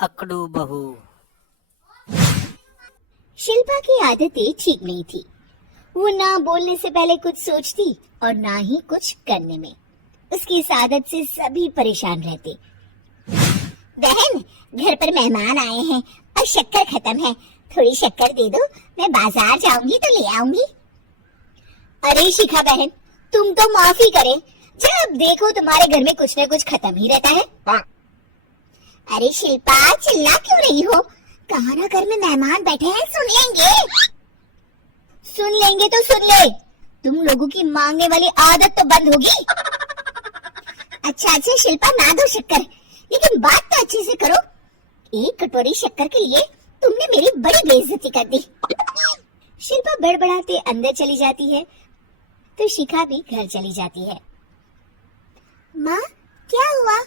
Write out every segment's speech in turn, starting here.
अकड़ू बहू। शिल्पा की आदतें ठीक नहीं थी। वो ना बोलने से पहले कुछ सोचती और ना ही कुछ करने में। उसकी इस आदत से सभी परेशान रहते। बहन, घर पर मेहमान आए हैं और शक्कर खत्म है, थोड़ी शक्कर दे दो, मैं बाजार जाऊंगी तो ले आऊंगी। अरे शिखा बहन, तुम तो माफी करे, जब देखो तुम्हारे घर में कुछ न कुछ खत्म ही रहता है। अरे शिल्पा, चिल्ला क्यों रही हो? कहा ना घर में मेहमान बैठे हैं, सुन लेंगे। सुन लेंगे तो सुन ले, तुम लोगों की मांगने वाली आदत तो बंद होगी। अच्छा शिल्पा, ना दो शक्कर, लेकिन बात तो अच्छे से करो। एक कटोरी शक्कर के लिए तुमने मेरी बड़ी बेइज्जती कर दी। शिल्पा बड़बड़ाते अंदर चली जाती है तो शिखा भी घर चली जाती है। माँ, क्या हुआ?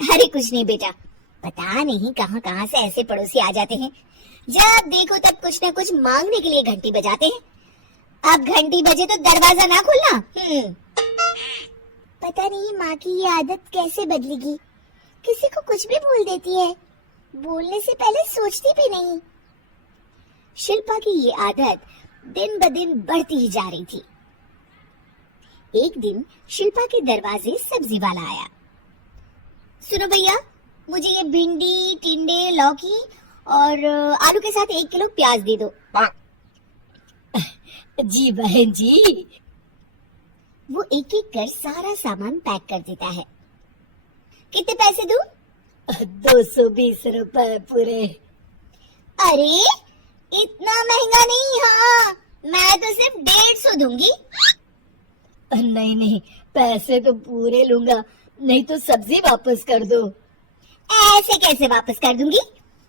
अरे कुछ नहीं बेटा, पता नहीं कहाँ कहाँ से ऐसे पड़ोसी आ जाते हैं, जब देखो तब कुछ न कुछ मांगने के लिए घंटी बजाते हैं। अब घंटी बजे तो दरवाजा ना खोलना। पता नहीं माँ की ये आदत कैसे बदलेगी, किसी को कुछ भी बोल देती है, बोलने से पहले सोचती भी नहीं। शिल्पा की ये आदत दिन ब दिन बढ़ती ही जा रही थी। एक दिन शिल्पा के दरवाजे सब्जी वाला आया। सुनो भैया, मुझे ये भिंडी, टिंडे, लौकी और आलू के साथ 1 किलो प्याज दे दो। जी बहन जी। वो एक एक कर सारा सामान पैक कर देता है। कितने पैसे दूं? 220 रुपए पूरे। अरे इतना महंगा नहीं, हाँ मैं तो सिर्फ 150 दूंगी। नहीं नहीं, पैसे तो पूरे लूंगा, नहीं तो सब्जी वापस कर दो। ऐसे कैसे वापस कर दूंगी?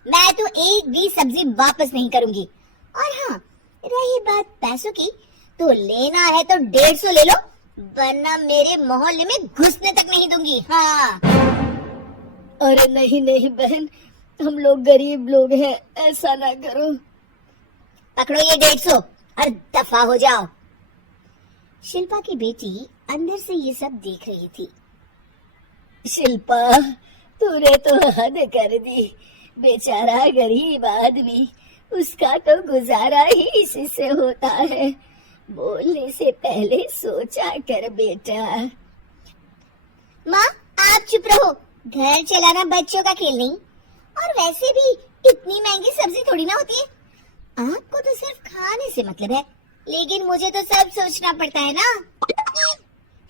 मैं तो एक भी सब्जी वापस नहीं करूंगी। और हाँ, रही बात पैसों की, तो लेना है तो 150 ले लो, वरना मेरे मोहल्ले में घुसने तक नहीं दूंगी। हाँ। अरे नहीं नहीं बहन, हम लोग गरीब लोग हैं, ऐसा ना करो। पकड़ो ये 150 और दफा हो जाओ। शिल्पा की बेटी अंदर से ये सब देख रही थी। शिल्पा, तूने तो हद कर दी, बेचारा गरीब आदमी, उसका तो गुजारा ही इसी से होता है। बोलने से पहले सोचा कर बेटा। माँ आप चुप रहो, घर चलाना बच्चों का खेल नहीं, और वैसे भी इतनी महंगी सब्जी थोड़ी ना होती है। आपको तो सिर्फ खाने से मतलब है, लेकिन मुझे तो सब सोचना पड़ता है ना।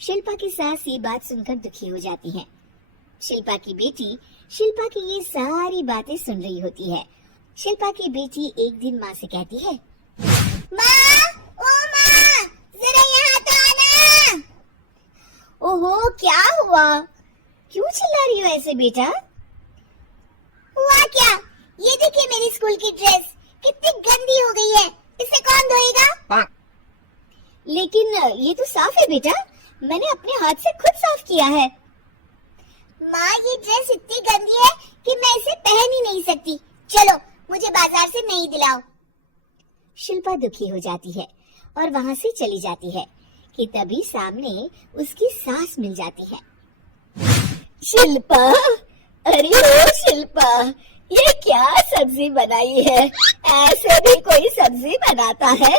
शिल्पा की सास ये बात सुनकर दुखी हो जाती है। शिल्पा की बेटी शिल्पा की ये सारी बातें सुन रही होती है। शिल्पा की बेटी एक दिन माँ से कहती है, माँ, ओ माँ, जरा यहाँ तो आना। ओहो, क्या हुआ? क्यों चिल्ला रही हो ऐसे बेटा? हुआ क्या? ये देखिए मेरी स्कूल की ड्रेस कितनी गंदी हो गई है, इसे कौन धोएगा? लेकिन ये तो साफ है बेटा, मैंने अपने हाथ से खुद साफ किया है। माँ, ये ड्रेस इतनी गंदी है कि मैं इसे पहन ही नहीं सकती, चलो मुझे बाजार से नई दिलाओ। शिल्पा दुखी हो जाती है और वहाँ से चली जाती है कि तभी सामने उसकी सास मिल जाती है। शिल्पा, अरे ओ शिल्पा, ये क्या सब्जी बनाई है? ऐसे भी कोई सब्जी बनाता है?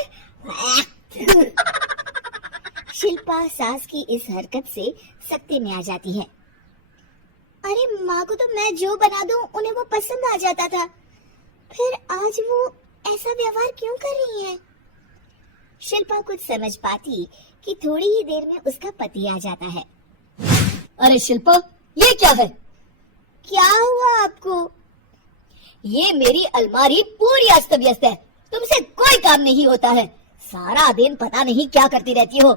शिल्पा सास की इस हरकत से सख्ते में आ जाती है। अरे माँ को तो मैं जो बना दूं उन्हें वो पसंद आ जाता था, फिर आज वो ऐसा व्यवहार क्यों कर रही है? शिल्पा कुछ समझ पाती कि थोड़ी ही देर में उसका पति आ जाता है। अरे शिल्पा, ये क्या है? क्या हुआ आपको? ये मेरी अलमारी पूरी अस्त व्यस्त है, तुमसे कोई काम नहीं होता है, सारा दिन पता नहीं क्या करती रहती हो।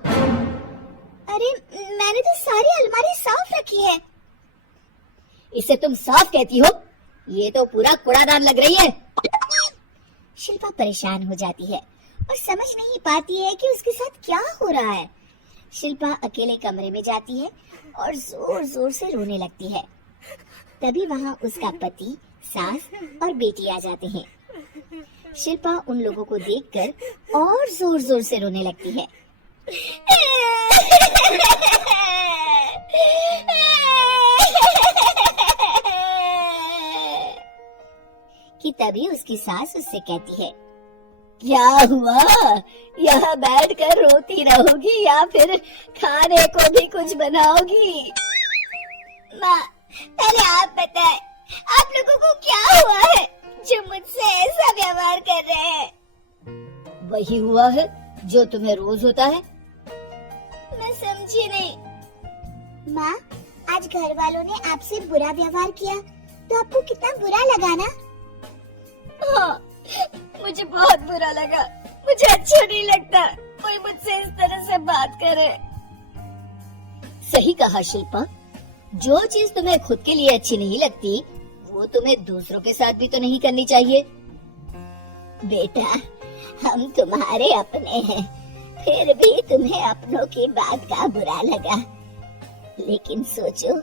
अरे मैंने तो सारी अलमारी साफ रखी है। इसे तुम साफ कहती हो? ये तो पूरा कूड़ादान लग रही है। शिल्पा परेशान हो जाती है और समझ नहीं पाती है कि उसके साथ क्या हो रहा है। शिल्पा अकेले कमरे में जाती है और जोर जोर से रोने लगती है। तभी वहाँ उसका पति, सास और बेटी आ जाते हैं। शिल्पा उन लोगों को देखकर और जोर जोर से रोने लगती है। तभी उसकी सास उससे कहती है, क्या हुआ? यहाँ बैठकर रोती रहोगी या फिर खाने को भी कुछ बनाओगी? माँ, पहले आप बताएं, आप लोगों को क्या हुआ है जो मुझसे ऐसा व्यवहार कर रहे हैं? वही हुआ है जो तुम्हें रोज होता है। मैं समझी नहीं। माँ, आज घर वालों ने आपसे बुरा व्यवहार किया तो आपको कितना बुरा लगा ना? हाँ, मुझे बहुत बुरा लगा। मुझे अच्छा नहीं लगता कोई मुझसे इस तरह से बात करे। सही कहा शिल्पा, जो चीज तुम्हें खुद के लिए अच्छी नहीं लगती वो तुम्हें दूसरों के साथ भी तो नहीं करनी चाहिए। बेटा, हम तुम्हारे अपने हैं, फिर भी तुम्हें अपनों की बात का बुरा लगा। लेकिन सोचो,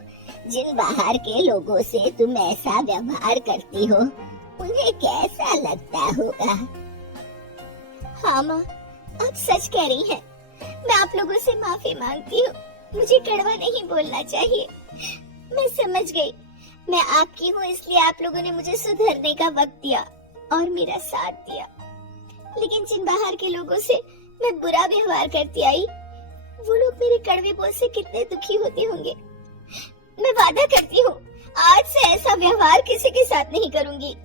जिन बाहर के लोगों से तुम ऐसा व्यवहार करती हो उन्हें कैसा लगता होगा। हाँ माँ, आप सच कह रही हैं। मैं आप लोगों से माफी मांगती हूँ, मुझे कड़वा नहीं बोलना चाहिए। मैं समझ गई, मैं आपकी हूँ इसलिए आप लोगों ने मुझे सुधरने का वक्त दिया और मेरा साथ दिया। लेकिन जिन बाहर के लोगों से मैं बुरा व्यवहार करती आई, वो लोग मेरे कड़वे बोल से कितने दुखी होते होंगे। मैं वादा करती हूँ, आज से ऐसा व्यवहार किसी के साथ नहीं करूंगी।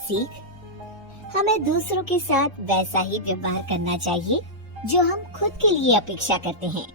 सीख, हमें दूसरों के साथ वैसा ही व्यवहार करना चाहिए जो हम खुद के लिए अपेक्षा करते हैं।